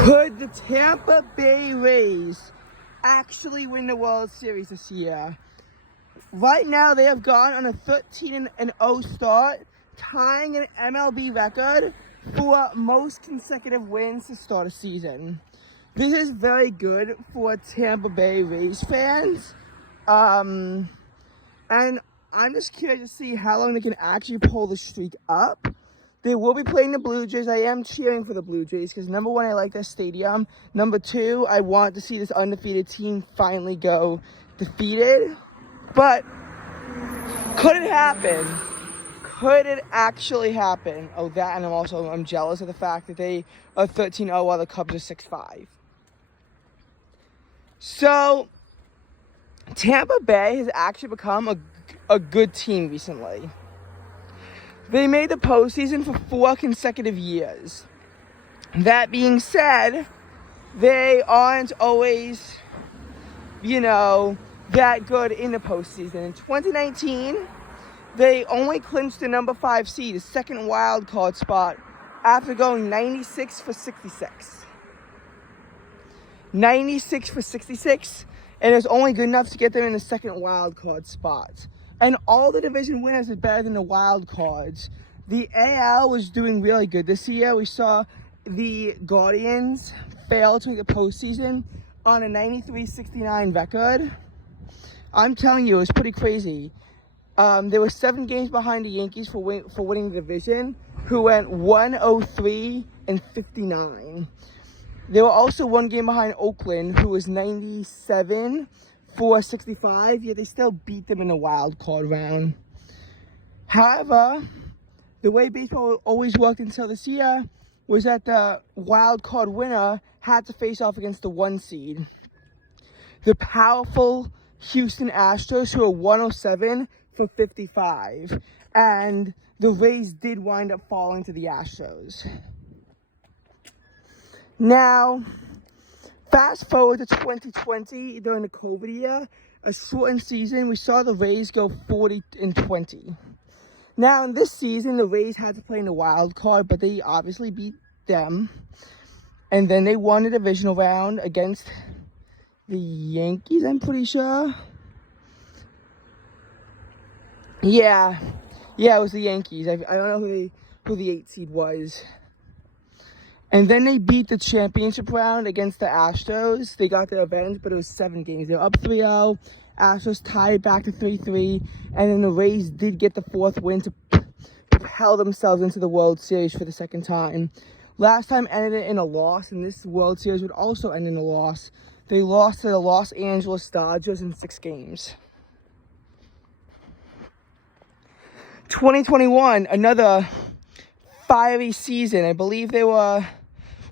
Could the Tampa Bay Rays actually win the World Series this year? Right now, they have gone on a 13-0 start, tying an MLB record for most consecutive wins to start a season. This is very good for Tampa Bay Rays fans. And I'm just curious to see how long they can actually pull the streak up. They will be playing the Blue Jays. I am cheering for the Blue Jays because, number one, I like their stadium. Number two, I want to see this undefeated team finally go defeated. But could it happen? Could it actually happen? Oh, that, and I'm jealous of the fact that they are 13-0 while the Cubs are 6-5. So, Tampa Bay has actually become a good team recently. They made the postseason for 4 consecutive years. That being said, they aren't always, that good in the postseason. In 2019, they only clinched the number 5 seed, a second wild card spot, after going 96 for 66. 96 for 66, and it was only good enough to get them in the second wild card spot. And all the division winners are better than the wild cards. The AL was doing really good this year. We saw the Guardians fail to make the postseason on a 93-69 record. I'm telling you, it was pretty crazy. They were 7 games behind the Yankees for winning the division, who went 103-59. They were also 1 game behind Oakland, who was 97-65, yet they still beat them in the wild card round. However, the way baseball always worked until this year was that the wild card winner had to face off against the 1 seed. The powerful Houston Astros, who were 107 for 55, and the Rays did wind up falling to the Astros. Now, fast forward to 2020, during the COVID year, a shortened season, we saw the Rays go 40-20. Now, in this season, the Rays had to play in the wild card, but they obviously beat them. And then they won the divisional round against the Yankees, I'm pretty sure. Yeah, it was the Yankees. I don't know who the 8 seed was. And then they beat the championship round against the Astros. They got their revenge, but it was 7 games. They were up 3-0. Astros tied back to 3-3. And then the Rays did get the 4th win to propel themselves into the World Series for the 2nd time. Last time ended in a loss, and this World Series would also end in a loss. They lost to the Los Angeles Dodgers in 6 games. 2021, another fiery season. I believe they were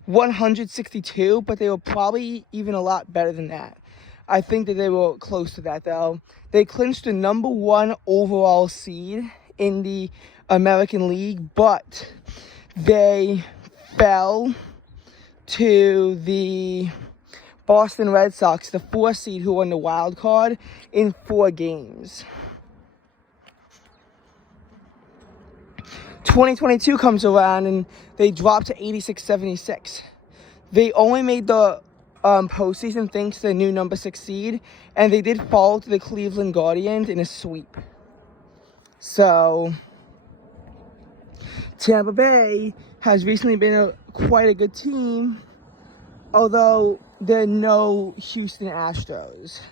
162, but they were probably even a lot better than that. I think that they were close to that, though. They clinched the number 1 overall seed in the American League, but they fell to the Boston Red Sox, the 4 seed who won the wild card, in 4 games. 2022 comes around and they dropped to 86-76. They only made the postseason thanks to the new number 6 seed, and they did fall to the Cleveland Guardians in a sweep. So, Tampa Bay has recently been quite a good team, although they're no Houston Astros.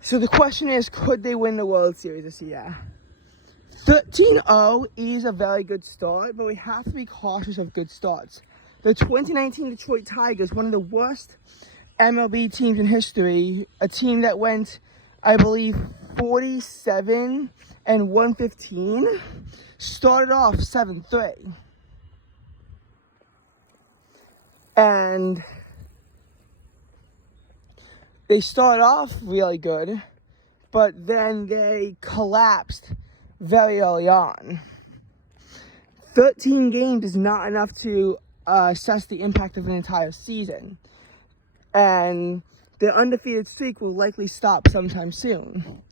So the question is, could they win the World Series this year? 13-0 is a very good start, but we have to be cautious of good starts. The 2019 Detroit Tigers, one of the worst MLB teams in history, a team that went, I believe, 47-115, started off 7-3. And they started off really good, but then they collapsed very early on. 13 games is not enough to assess the impact of an entire season. And the undefeated streak will likely stop sometime soon.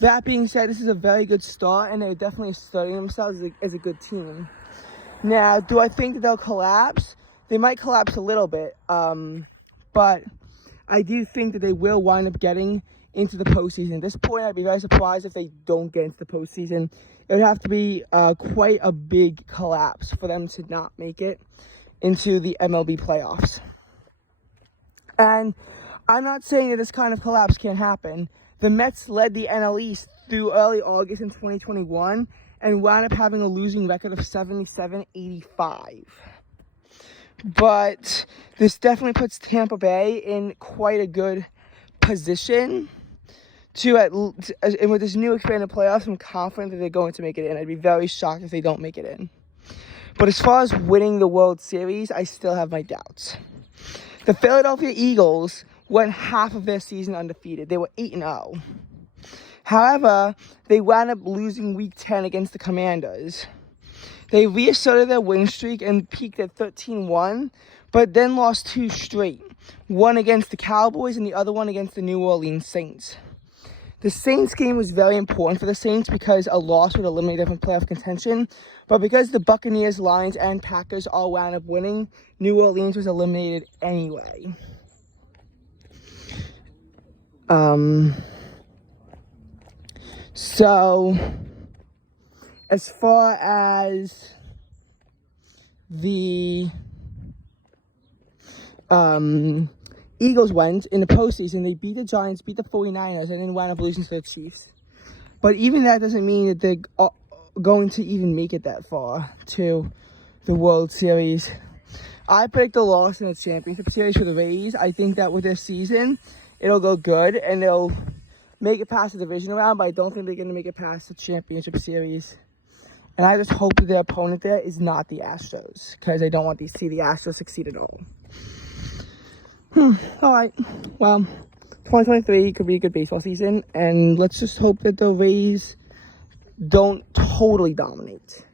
That being said, this is a very good start, and they're definitely studying themselves as a good team. Now, do I think that they'll collapse? they might collapse a little bit, but I do think that they will wind up getting into the postseason. At this point, I'd be very surprised if they don't get into the postseason. It would have to be quite a big collapse for them to not make it into the MLB playoffs. And I'm not saying that this kind of collapse can't happen. The Mets led the NL East through early August in 2021 and wound up having a losing record of 77-85. But this definitely puts Tampa Bay in quite a good position and with this new expanded playoffs, I'm confident that they're going to make it in. I'd be very shocked if they don't make it in. But as far as winning the World Series, I still have my doubts. The Philadelphia Eagles went half of their season undefeated. They were 8-0. However, they wound up losing Week 10 against the Commanders. They reasserted their win streak and peaked at 13-1, but then lost 2 straight. One against the Cowboys and the other one against the New Orleans Saints. The Saints game was very important for the Saints because a loss would eliminate them from playoff contention. But because the Buccaneers, Lions, and Packers all wound up winning, New Orleans was eliminated anyway. So, as far as the Eagles went in the postseason, they beat the Giants, beat the 49ers, and then wound up losing to the Chiefs. But even that doesn't mean that they're going to even make it that far to the World Series. I picked a loss in the championship series for the Rays. I think that with this season, it'll go good, and they'll make it past the division round, but I don't think they're going to make it past the championship series. And I just hope that their opponent there is not the Astros, because I don't want to see the Astros succeed at all. All right. Well, 2023 could be a good baseball season, and let's just hope that the Rays don't totally dominate.